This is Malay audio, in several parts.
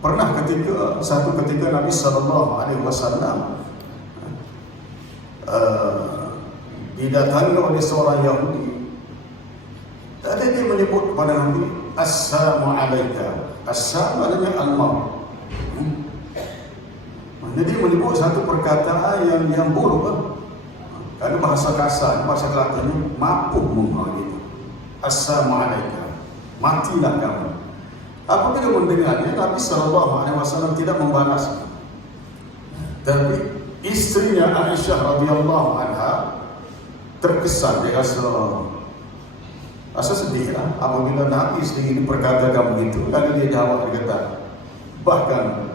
Pernah satu ketika Nabi SAW didatangi oleh seorang Yahudi. Tadi dia menyebut kepada Nabi, Assalamualaikum. Assam maknanya al-maut. Jadi menyebut satu perkataan yang buruk. Kalau bahasa kasar, bahasa Kelantannya mampu mengumumkan itu. Assalamualaikum. Matilah kamu. Apabila mendengarnya, Nabi SAW tidak membalas. Tapi istrinya Aisyah radhiyallahu anha terkesan, dia rasa sedih lah apabila Nabi sendiri berkatakan begitu. Lalu dia jawab, dia kata, bahkan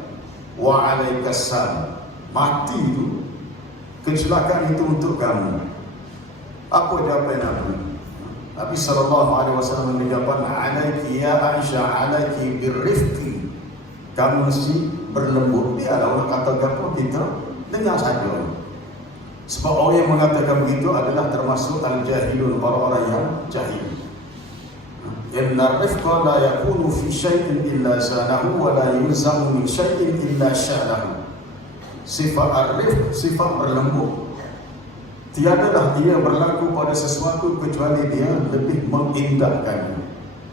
wa'alaikassalam, mati itu, kecelakaan itu untuk kamu. Apa jawaban Nabi? Nabi SAW menjawab, alaiki ya Aisyah, alaiki birrifqi, kamu mesti berlembut. Dia lah orang kata apa, kita dengar saja. Sebab orang yang mengatakan begitu adalah termasuk al-jahilun, orang-orang yang jahil. Inna rifqa la yakunu fi syai'in illa zanahu wa la yunzamu min syai'in illa sya'lahu. Sifat ar-rifq, sifat berlembut. Tiadalah ia berlaku pada sesuatu kecuali dia lebih mengindahkannya,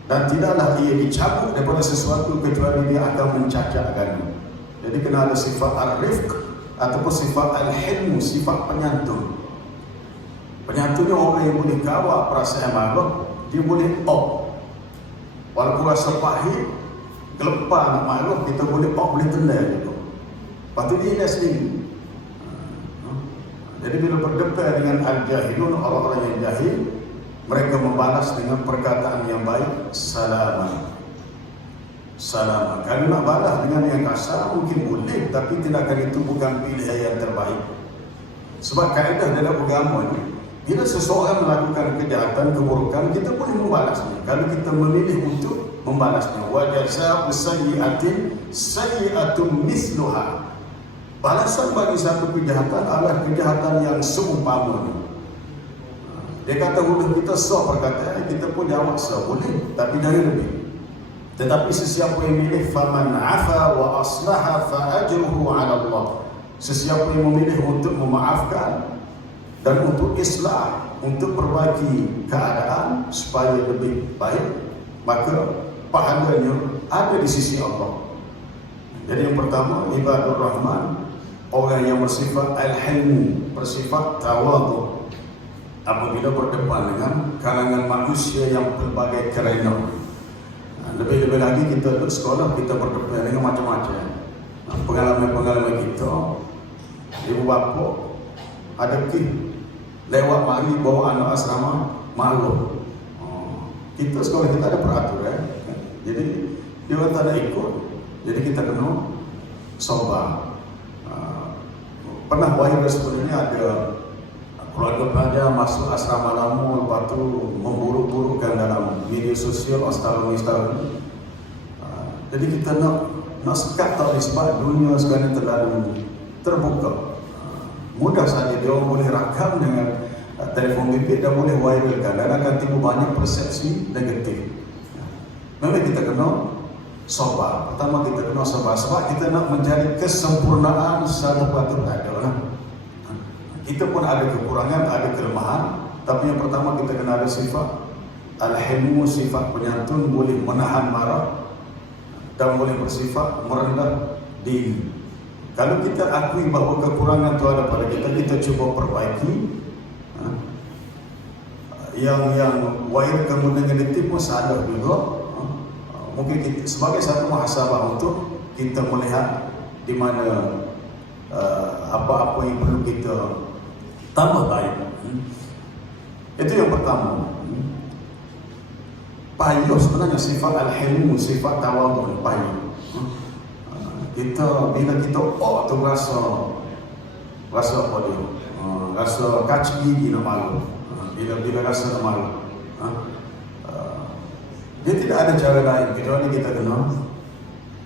dan tidaklah ia dicabut daripada sesuatu kecuali dia akan mencacatkannya. Jadi kena ada sifat ar-rifq ataupun sifat al-hilmu, sifat penyantun. Penyantunnya orang yang boleh kawal perasaan malu, dia boleh walaupun rasa pahit, gelepar nak malu, kita boleh boleh tendai gitu. Lepas tu dia ingat sendiri. Jadi bila berdepan dengan al-jahilun, orang-orang yang jahil, mereka membalas dengan perkataan yang baik, salaman. Salaman. Kalau nak balas dengan yang kasar mungkin boleh, tapi tindakan itu bukan pilihan yang terbaik. Sebab kaedah dalam agama ni, bila seseorang melakukan kejahatan, keburukan, kita boleh membalasnya kalau kita memilih untuk membalasnya. Wa jazaa'u sayyi'atin sayyi'atun misluha. Balasan bagi satu kejahatan adalah kejahatan yang seumpamanya. Dia kata boleh kita sah perkataan, kita pun jawab sah, boleh, tapi dari lebih. Tetapi sesiapa yang memilih faman afa wa aslaha fa ajruhu 'ala Allah. Sesiapa yang memilih untuk memaafkan dan untuk islah, untuk perbaiki keadaan supaya lebih baik, maka pahalanya ada di sisi Allah. Jadi yang pertama, ibadur rahman, orang yang bersifat al-hilmu, bersifat tawadhu apabila berdepan dengan kalangan manusia yang berbagai kerana. Lebih-lebih lagi kita duduk sekolah, kita berdepan dengan macam-macam. Pengalaman-pengalaman kita, ibu bapa ada lewat mari bawa anak asrama malu. Kita sekolah kita ada peraturan, jadi dia orang tak ada ikut, jadi kita kena sabar. Pernah wahai sebenarnya ada keluarga pelajar masuk asrama lama, lepas tu memburuk-burukkan dalam media sosial Instagram. Jadi kita nak sekat tau, sebab dunia sekarang terlalu terbuka. Mudah saja dia orang boleh rakam dengan telefon bimbit dan boleh viralkan, dan akan timbul banyak persepsi negatif. Memang kita kena sabar. Pertama kita kena sabar sebab kita nak mencari kesempurnaan satu patut ada. Kita pun ada kekurangan, ada kelemahan, tapi yang pertama kita kena ada sifat al-hilmu, sifat penyantun, boleh menahan marah dan boleh bersifat merendah diri. Kalau kita akui bahawa kekurangan itu ada pada kita, kita cuba perbaiki. Yang wair kemudian negatif pun salah juga. Mungkin kita, sebagai satu muhasabah untuk kita melihat di mana apa-apa yang perlu kita tambah baik. Itu yang pertama. Payuh sebenarnya sifat al-hilmu, sifat tawadhu, payuh. Kita bila kita tu rasa apa dia? Rasa kaci gigi nak malu. Bila rasa nak malu. Dia tidak ada cara lain kecuali kita kena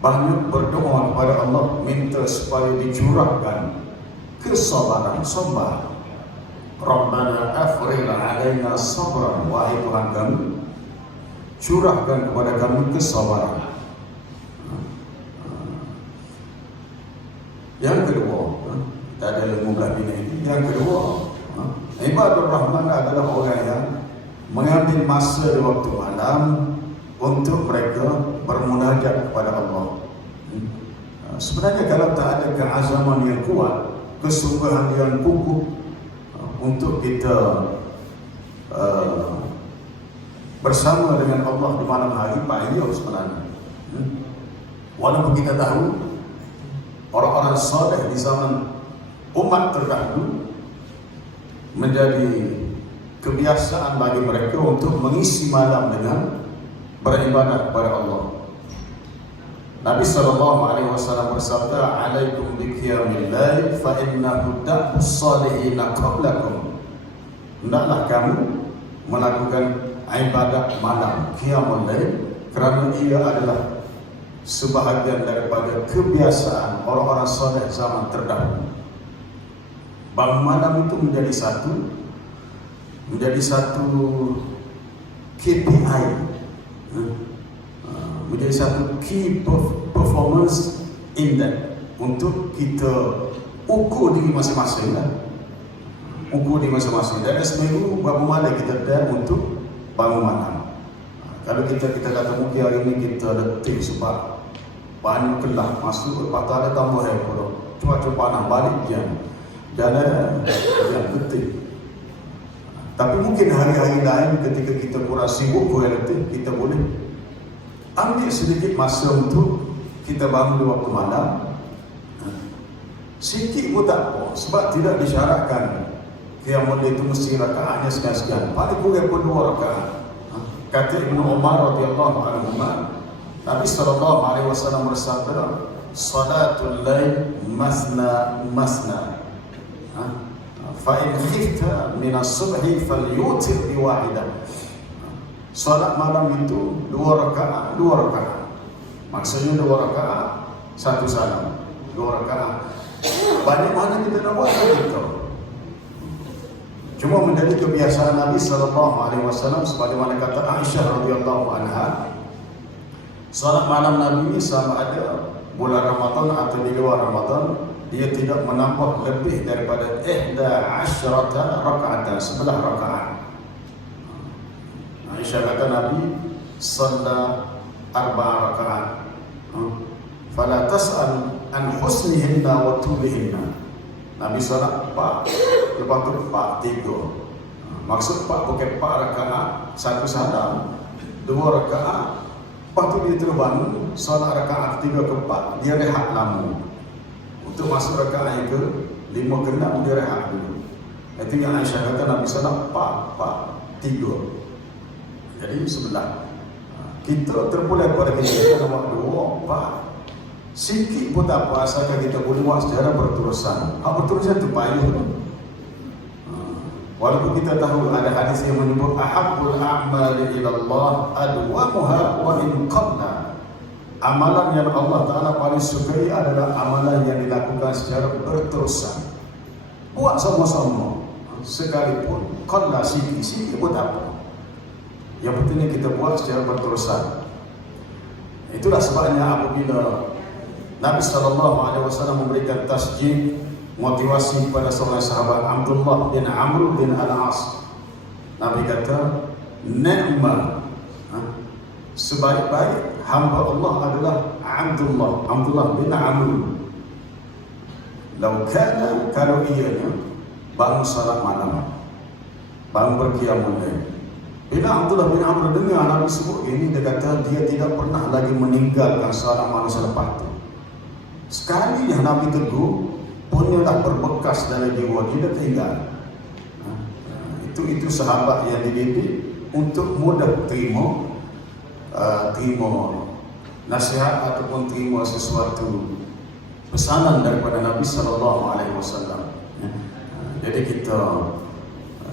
banyak berdoa kepada Allah, minta supaya dicurahkan kesabaran, sabar. Rabbana afrigh 'alaina sabran, wahai Tuhan kami, curahkan kepada kami kesabaran. Yang kedua, kita ada 15 bina ini. Yang kedua, ibadur Rahman adalah orang yang mengambil masa di waktu malam untuk mereka bermunajat kepada Allah. Sebenarnya kalau tak ada keazaman yang kuat, kesungguhan yang kukuh untuk kita bersama dengan Allah di malam hari, payah sebenarnya. Walaupun kita tahu orang-orang saleh di zaman umat terdahulu menjadi kebiasaan bagi mereka untuk mengisi malam dengan beribadah kepada Allah. Nabi SAW bersabda, "Alaikum biqiyamil lail fa innahu da'bus salihin qablakum." Hendaklah kamu melakukan ibadah malam, qiyamul lail, kerana ia adalah sebahagian daripada kebiasaan orang-orang saleh zaman terdahulu. Bangun malam itu menjadi satu KPI, menjadi satu key performance index untuk kita ukur diri masing-masing lah. Ukur diri masing-masing. Dan seminggu berapa malam kita ada untuk bangun malam. Kalau kita kata mungkin hari ini kita letih sebab banyak kelah masuk, patah ada tambah cuaca panas balik jam letih. Tapi mungkin hari-hari lain ketika kita kurang sibuk, kurang letih, kita boleh ambil sedikit masa untuk kita bangun di waktu malam. Sikit pun tak apa, sebab tidak disyaratkan qiyamul lail itu mesti rakaatnya sekian-sekian. Paling kurang pun 2 rakaat. Kata Ibnu Umar radhiyallahu anhu, Nabi SAW bersabda, "Salatul lail masna masna. Fa in khifta min as-subhi falyutir bi wahidah." Salat malam itu 2 rakaat. Maksudnya 2 rakaat, 1 salam. 2 rakaat. Banyak mana kita nak buat kita. Cuma menjadi kebiasaan Nabi SAW, sebagaimana kata Aisyah radhiyallahu anha, salat malam Nabi ini sama ada bulan Ramadan atau di luar Ramadan, dia tidak menambah lebih daripada 11 rakaat, 11 rakaat. Aisyah kata Nabi shalla 4 rakaat. Fala tas'al an husnihinna wa tulihinna. Nabi salat 4, lepas tu 4, 3. Maksud 4 bukan 4 rakaat, 1 salam, 2 rakaat. Lepas tu dia terus bangun, salat rakaat 3 ke 4, dia rehat lama. Untuk masuk rakaat yang ke 5 ke 6, dia rehat dulu. Itu yang Aisyah kata Nabi salat 4, 3. Jadi 11. Kita terpulang kepada kita nak buat 2, 4. Sikit pun tak apa, asalkan kita boleh buat secara berterusan. Berterusan itu payah. Walaupun kita tahu ada hadis yang menyebut ahabbul a'mali ila Allah adwamuha wa in qalla. Amalan yang Allah Ta'ala paling sukai adalah amalan yang dilakukan secara berterusan. Buat sama-sama, sekalipun qalla, sikit pun tak apa. Yang pentingnya kita buat secara berterusan. Itulah sebabnya apabila Nabi SAW memberikan tasjid, motivasi kepada seorang sahabat Abdullah bin Amr bin Al-As. Nabi kata, "Ni'ma, sebaik-baik hamba Allah adalah Abdullah bin Amr. Kalau ianya bangun salat malam, bangun berqiyamul lail." Bila Abdullah bin Amr dengar Nabi sebut ini, dia kata dia tidak pernah lagi meninggalkan salat malam selepas itu. Sekali yang Nabi tegur, punya dah berbekas dalam jiwa dia, tinggal. Itu sahabat yang dididik untuk mudah terima nasihat ataupun terima sesuatu pesanan daripada Nabi SAW. Jadi kita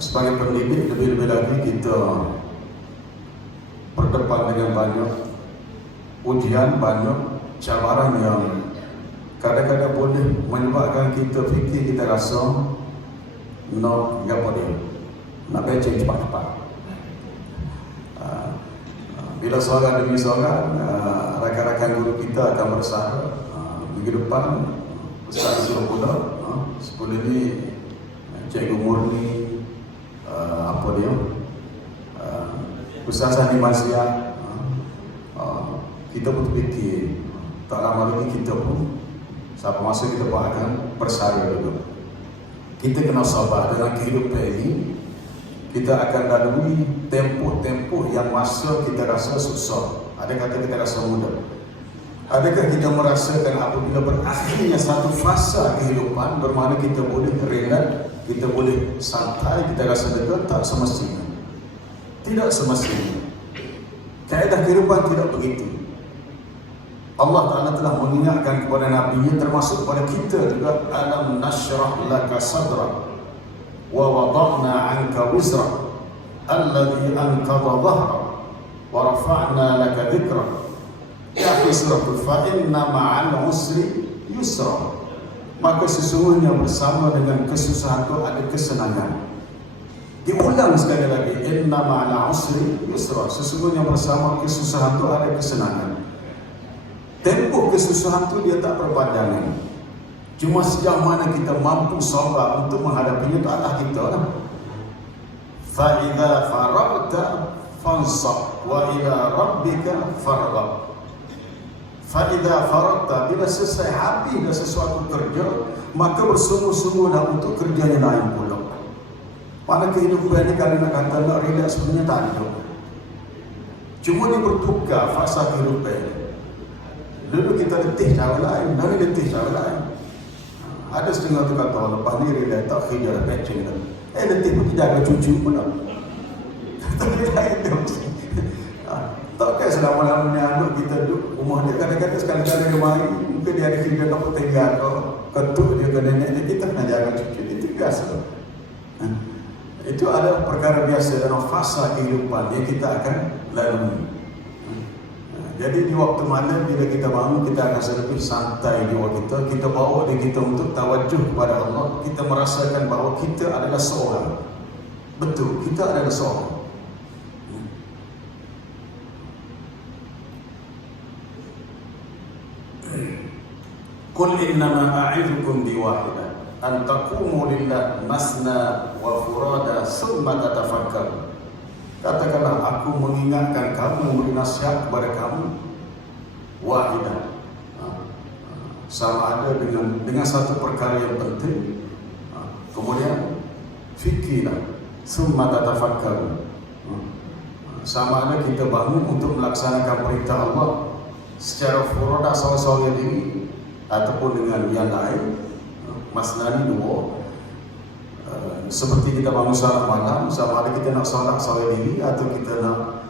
sebagai pendidik, lebih-lebih lagi kita berdepan dengan banyak ujian, banyak cabaran yang kadang-kadang boleh menyebabkan kita fikir, kita rasa enggak boleh nak baca cepat-cepat. Bila seorang demi seorang, rakan-rakan guru kita akan berusaha minggu depan Ustaz Zul pula, sekolah ni Cikgu Murni, apa dia, Ustaz Sani Mazia. Kita pun fikir, tak lama lagi kita pun sampai masa kita pun akan bersara dulu. Kita kena sabar dengan kehidupan ini. Kita akan lalui tempoh-tempoh yang masa kita rasa susah. Ada kata kita rasa mudah. Adakah kita merasakan apabila berakhirnya satu fasa kehidupan, bermakna kita boleh relax, kita boleh santai, kita rasa dekat? Tak semestinya. Tidak semestinya. Kaedah kehidupan tidak begitu. Allah Ta'ala telah mengingatkan kepada Nabi-Nya, termasuk kepada kita juga, alam nashrah laka sadrak wa wada'na anka wizrak alladhi anqadha dhahrak wa rafa'na laka dhikrak. Ya fi suratul fa inna ma'al usri yusra. Maka sesungguhnya bersama dengan kesusahan itu ada kesenangan. Diulang sekali lagi, inna ma'al usri yusra. Sesungguhnya bersama kesusahan itu ada kesenangan. Tempoh kesusahan itu dia tak berpanjangan. Cuma sejauh mana kita mampu sabar untuk menghadapinya, itu adalah kita lah. فَإِذَا فَرَغْتَ فَانْصَبْ وَإِلَى رَبِّكَ فَارْغَبْ. فَإِذَا فَرَغْتَ, bila selesai habis dah sesuatu kerja, maka bersungguh-sungguhlah untuk kerjanya lain pula. Mana kehidupan ini kalau nak kata nak relax sebenarnya tak ada. Cuma dia bertukar fasa kehidupan. Dulu kita letih cara lain, hari letih cara lain. Ada setengah tu kata, lepas ni relax tak kerja patching dah. Letih pun tidak ada cucu pula. Tapi lain tu. Tak kaya selama-lamanya anak kita duduk rumah dia. Kadang-kadang sekali-kali dia mari, mungkin dia ada kerja tak tinggal atau ketuk dia ke nenek dia, kita kena jaga cucu dia. Itu biasa. Itu adalah perkara biasa dalam fasa kehidupan yang kita akan lalui. Jadi di waktu mana bila kita bangun, kita akan lebih santai jiwa kita. Kita bawa diri kita untuk tawajuh kepada Allah. Kita merasakan bahawa kita adalah seorang. Betul, kita adalah seorang. Qul innama a'idukum biwahidah an taqumu lillah masna wa furada summa tatafakkaru. Katakanlah, aku mengingatkan kamu, memberi nasihat kepada kamu, wahidah, sama ada dengan satu perkara yang penting. Kemudian fikirlah, summa tatafakkaru, sama ada kita bangun untuk melaksanakan perintah Allah secara furada seorang-seorang diri ataupun dengan yang lain. Masnani dua. Seperti kita bangun salat malam, sama ada kita nak salat seorang diri atau kita nak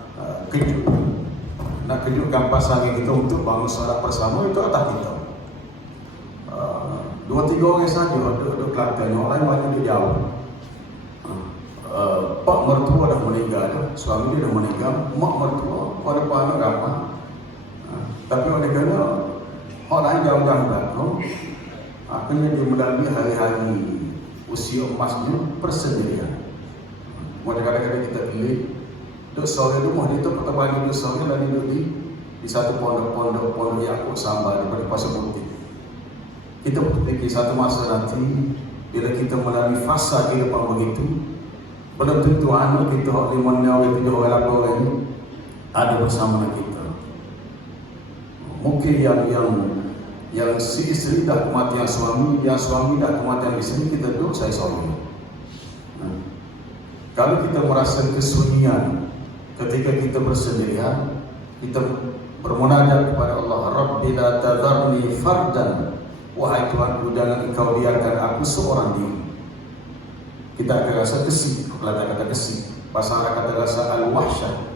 kejutkan pasangan kita untuk bangun salat bersama, itu atas kita. 2-3 orang saja duduk Kelantan, orang lain banyak di jauh. Pak mertua dah meninggal, suami dia dah meninggal, mak mertua pada anak ramah. Tapi oleh kerana orang lain jauh-jauh belakang, akhirnya dia melalui hari-hari usia emasnya persendirian. Mula kadang-kadang kita pilih duduk sore rumah dia tu, pertama duduk sore dan duduk di satu pondok Yakub Sambal daripada Pasar Putih. Kita berfikir satu masa nanti bila kita melalui fasa kehidupan begitu, belum tentu anak kita 5 orang, 7 orang, 8 orang ini ada bersama dengan kita. Mungkin yang si isteri dah kematian suami, yang suami dah kematian isteri, kita duduk saya suami. Kalau kita merasa kesunyian ketika kita bersendirian, kita bermunajat kepada Allah, Rabbi la tadharni fardan, wahai Tuhanku, jangan engkau biarkan aku seorang diri. Kita akan rasa kesih, kata kesih. Bahasa Arab kata rasa al-wahsyah.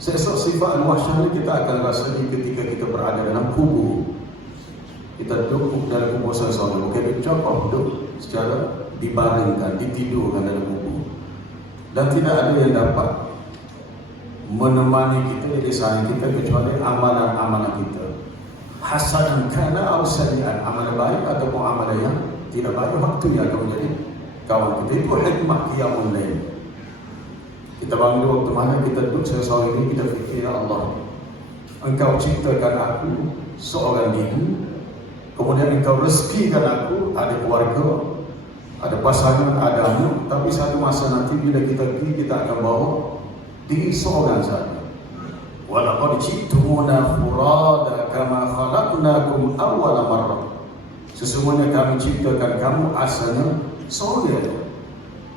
Sesuatu sifat al-wahsyah ini kita akan rasa ketika kita berada dalam kubur. Kita duduk dalam kubur seseorang, bukan dicokok, duduk secara dibaringkan, ditidurkan dalam kubur. Dan tidak ada yang dapat menemani kita, jadi sayang kita, kecuali amalan-amalan kita. Hasanan kana aw sayyi'an, amalan baik ataupun amalan yang tidak baik, waktu yang akan menjadi kawan kita. Itu hikmah qiyamul lail. Kita bangun waktu mana kita duduk seorang ini, kita fikir, ya Allah, Engkau ciptakan aku seorang diri, kemudian engkau rezekikan aku, ada keluarga, ada pasangan, ada anak, tapi satu masa nanti bila kita pergi, kita akan bawa diri seorang saja. Walaqad ji'tumuna furada kama khalaqnakum awwala marrah. Sesungguhnya kami ciptakan kamu asalnya seorang.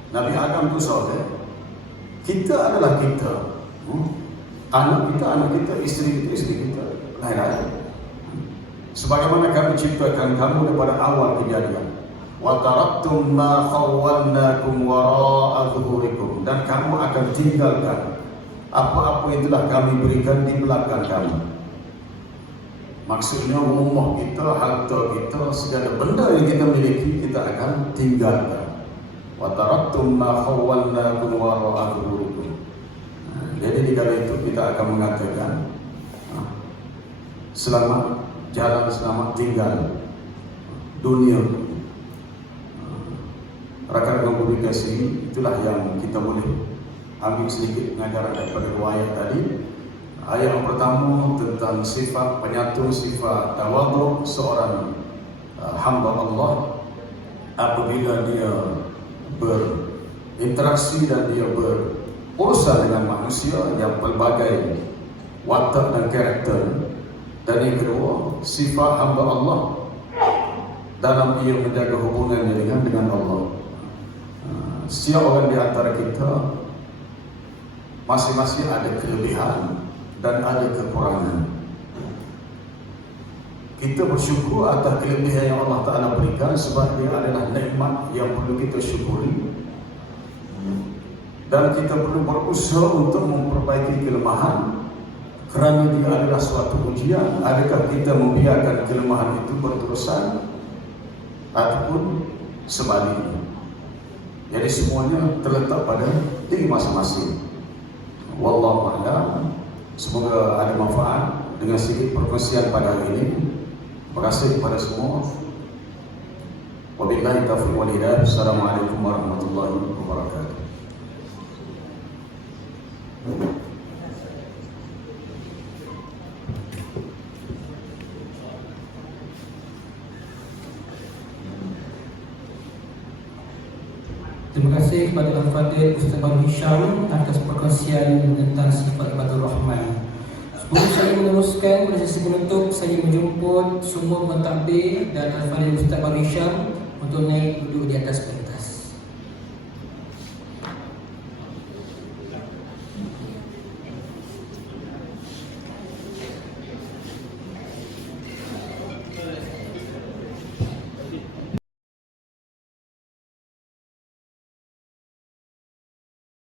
Nabi Adam itu seorang. Kita adalah kita. Anak kita, istri kita, lain-lain. Sebagaimana kami ciptakan kamu daripada awal kejadian. Wa taraktum ma khawwalnakum wara'a zuhurikum, dan kamu akan tinggalkan apa-apa yang telah kami berikan di belakang kamu. Maksudnya rumah kita, harta kita, segala benda yang kita miliki kita akan tinggalkan. Wa taraktum ma khawwalnakum wara'a zuhurikum. Jadi di kala itu kita akan mengatakan selamat jalan, selamat tinggal dunia. Rakan-rakan publikasi, itulah yang kita boleh ambil sedikit pengajaran daripada riwayat tadi. Ayat yang pertama tentang sifat penyatu, sifat tawadhu seorang hamba Allah apabila dia berinteraksi dan dia berurusan dengan manusia yang pelbagai watak dan karakter. Dan yang kedua, sifat hamba Allah dalam ia menjaga hubungannya dengan Allah. Setiap orang di antara kita masing-masing ada kelebihan dan ada kekurangan. Kita bersyukur atas kelebihan yang Allah Ta'ala berikan, sebab dia adalah nikmat yang perlu kita syukuri. Dan kita perlu berusaha untuk memperbaiki kelemahan, kerana dia adalah suatu ujian. Adakah kita membiarkan kelemahan itu berterusan ataupun sebaliknya? Jadi semuanya terletak pada diri masing-masing. Wallahu a'lam. Semoga ada manfaat dengan sedikit perkongsian pada hari ini. Terima kasih kepada semua. Wabillahi taufiq wal hidayah. Assalamualaikum warahmatullahi wabarakatuh. Terima kasih kepada Al-Fadhil Ustaz Baru Hisham atas perkongsian tentang sifat Ibadur Rahman. Sebelum saya meneruskan pada sesi penutup, saya menjemput semua pentadbir dan Al-Fadhil Ustaz Baru Hisham untuk naik duduk di atas podium.